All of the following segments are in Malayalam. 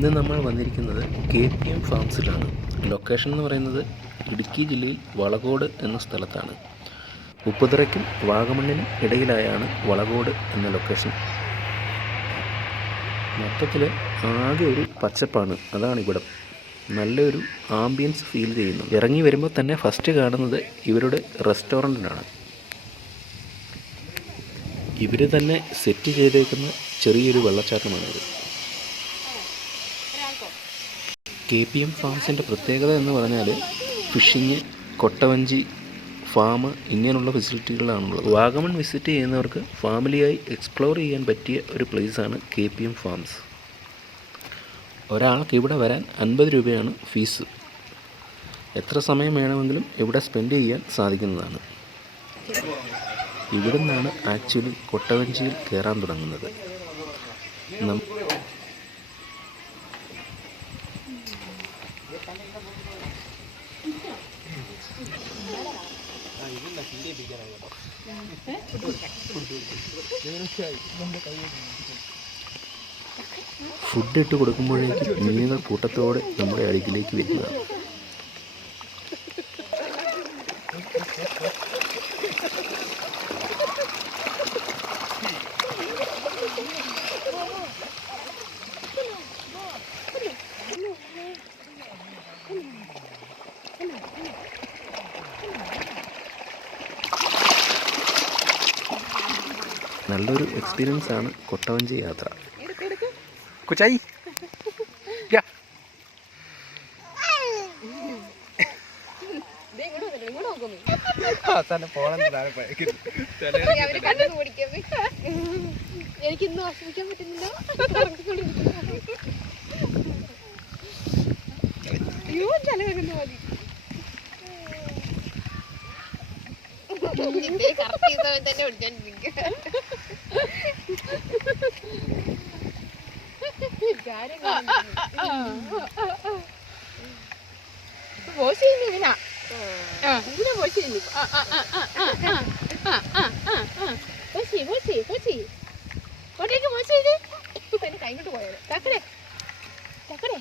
ഇന്ന് നമ്മൾ വന്നിരിക്കുന്നത് KPM ഫാംസിലാണ്. ലൊക്കേഷൻ എന്ന് പറയുന്നത് ഇടുക്കി ജില്ലയിൽ വളകോട് എന്ന സ്ഥലത്താണ്. ഉപ്പുതറയ്ക്കും വാഗമണ്ണിനും ഇടയിലായാണ് വളകോട് എന്ന ലൊക്കേഷൻ. മൊത്തത്തിൽ ആകെ ഒരു പച്ചപ്പാണ്, അതാണ് ഇവിടം. നല്ലൊരു ആംബിയൻസ് ഫീൽ ചെയ്യുന്നു. ഇറങ്ങി വരുമ്പോൾ തന്നെ ഫസ്റ്റ് കാണുന്നത് ഇവരുടെ റെസ്റ്റോറൻറ്റിനാണ്. ഇവർ തന്നെ സെറ്റ് ചെയ്തേക്കുന്ന ചെറിയൊരു വെള്ളച്ചാട്ടമാണിത്. KPM ഫാംസിൻ്റെ പ്രത്യേകത എന്ന് പറഞ്ഞാൽ ഫിഷിങ്, കൊട്ടവഞ്ചി ഫാം ഇങ്ങനെയുള്ള ഫെസിലിറ്റികളാണുള്ളത്. വാഗമൺ വിസിറ്റ് ചെയ്യുന്നവർക്ക് ഫാമിലിയായി എക്സ്പ്ലോർ ചെയ്യാൻ പറ്റിയ ഒരു പ്ലേസാണ് KPM ഫാംസ്. ഒരാൾക്ക് ഇവിടെ വരാൻ 50 രൂപയാണ് ഫീസ്. എത്ര സമയം വേണമെങ്കിലും ഇവിടെ സ്പെൻഡ് ചെയ്യാൻ സാധിക്കുന്നതാണ്. ഇവിടെ നിന്നാണ് ആക്ച്വലി കൊട്ടവഞ്ചിയിൽ കയറാൻ തുടങ്ങുന്നത്. ഫുഡ് ഇട്ട് കൊടുക്കുമ്പോഴേക്കും മീനുകൾ കൂട്ടത്തോടെ നമ്മുടെ അരികിലേക്ക് വരുന്നതാണ്. നല്ലൊരു എക്സ്പീരിയൻസ് ആണ് കൊട്ടവഞ്ചി യാത്ര. കൊച്ചായി എനിക്കിന്ന് ആസ്വദിക്കാൻ പറ്റുന്നില്ല. അയ്യോ ചെലവെന്ന് മതി. തന്നെ ഓടിച്ചോണ്ടിരിക്കുക. പോസ്റ്റ് ചെയ്യുന്നു ഇങ്ങനെ ഇങ്ങനെ പോസ്റ്റ് ചെയ്യുന്നു. കോട്ടേക്ക് പോസ്റ്റ് ചെയ്ത് തന്നെ കൈകൊണ്ട് പോയത് തക്കടെ തക്കടെ.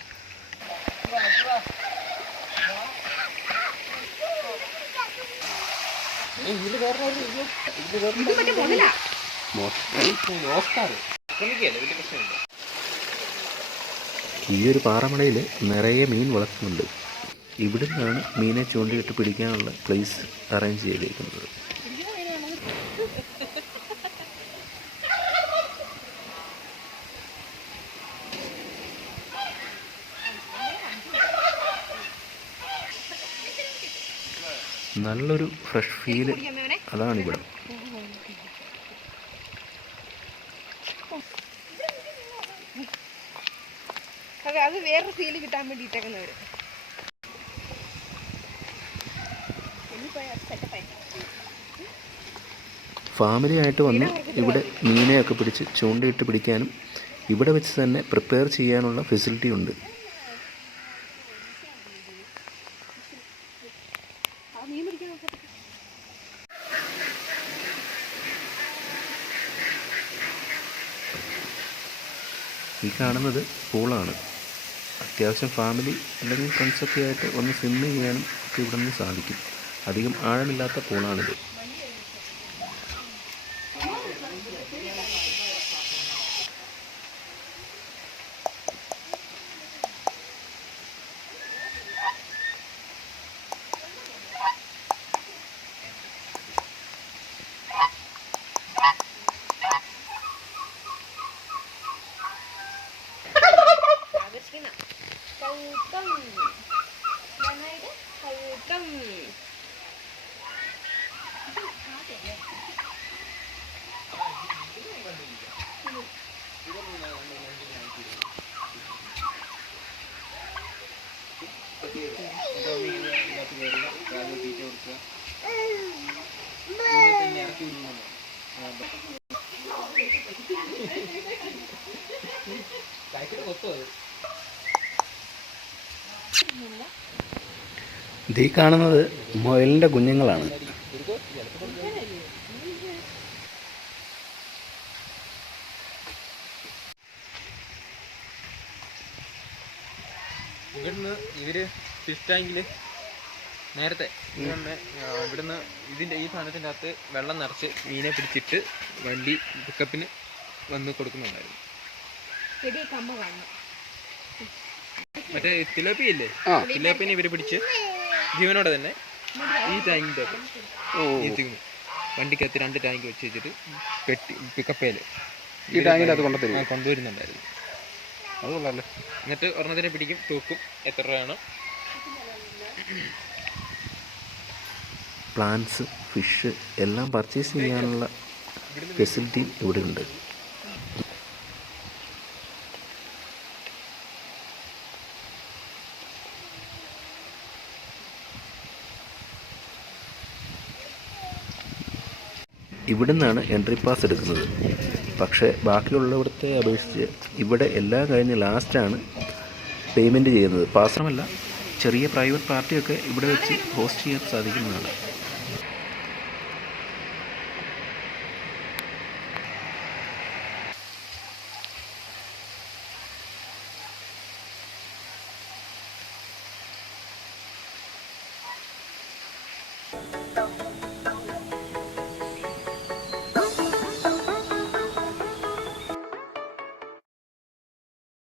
ഈ ഒരു പാറമടയിൽ നിറയെ മീൻ വളർത്തുന്നുണ്ട്. ഇവിടെ നിന്നാണ് മീനെ ചൂണ്ടിയിട്ട് പിടിക്കാനുള്ള പ്ലേസ് അറേഞ്ച് ചെയ്തേക്കുന്നത്. നല്ലൊരു ഫ്രഷ് ഫീല്, അതാണിവിടെ. അത് വേറൊരു ഫീല് കിട്ടാൻ വേണ്ടിയിട്ടേക്കുന്നവര്. ഫാമിലി ആയിട്ട് വന്ന് ഇവിടെ മീനെയൊക്കെ പിടിച്ച് ചൂണ്ടയിട്ട് പിടിക്കാനും ഇവിടെ വെച്ച് തന്നെ പ്രിപ്പയർ ചെയ്യാനുള്ള ഫെസിലിറ്റി ഉണ്ട്. ഈ കാണുന്നത് പൂളാണ്. അത്യാവശ്യം ഫാമിലി അല്ലെങ്കിൽ ഫ്രണ്ട്സൊക്കെ ആയിട്ട് ഒന്ന് സ്വിം ചെയ്യാനും ഒക്കെ ഇവിടെ നിന്ന് സാധിക്കും. അധികം ആഴമില്ലാത്ത പൂളാണിത്. ഈ കാണുന്നത് മുയലിൻ്റെ കുഞ്ഞുങ്ങളാണ്. ഇവിടുന്ന് ഇവര് ഫിഷ് ടാങ്കിൽ നേരത്തെ ഇവിടുന്ന് ഈ സാധനത്തിൻ്റെ അകത്ത് വെള്ളം നിറച്ച് മീനെ പിടിച്ചിട്ട് വണ്ടി പിക്കപ്പിന് വന്ന് കൊടുക്കുന്നുണ്ടായിരുന്നു. മറ്റേ തിലോപ്പിയില്ലേ, തിലോപ്പിനെ ഇവര് പിടിച്ച് ജീവനോടെ തന്നെ ഈ ടാങ്കിൻ്റെ എത്തിക്കുന്നു. വണ്ടിക്കകത്ത് 2 ടാങ്ക് വെച്ച് വെച്ചിട്ട് പിക്കപ്പേല് ഈ ടാങ്കിനകത്ത് കൊണ്ടുവരുന്നുണ്ടായിരുന്നു. അത് കൊള്ളാമല്ലോ. എന്നിട്ട് ഒരെണ്ണത്തിനെ പിടിക്കും, തൂക്കും, എത്ര രൂപയാണ്. പ്ലാന്റ്സ്, ഫിഷ് എല്ലാം പർച്ചേസ് ചെയ്യാനുള്ള ഫെസിലിറ്റി ഇവിടെ ഉണ്ട്. ഇവിടെ നിന്നാണ് എൻട്രി പാസ് എടുക്കുന്നത്. പക്ഷേ ബാക്കിയുള്ളവിടത്തെ അപേക്ഷിച്ച് ഇവിടെ എല്ലാം കഴിഞ്ഞ് ലാസ്റ്റാണ് പേയ്മെൻറ്റ് ചെയ്യുന്നത്. മാത്രമല്ല ചെറിയ പ്രൈവറ്റ് പാർട്ടിയൊക്കെ ഇവിടെ വെച്ച് ഹോസ്റ്റ് ചെയ്യാൻ സാധിക്കുന്നതാണ്.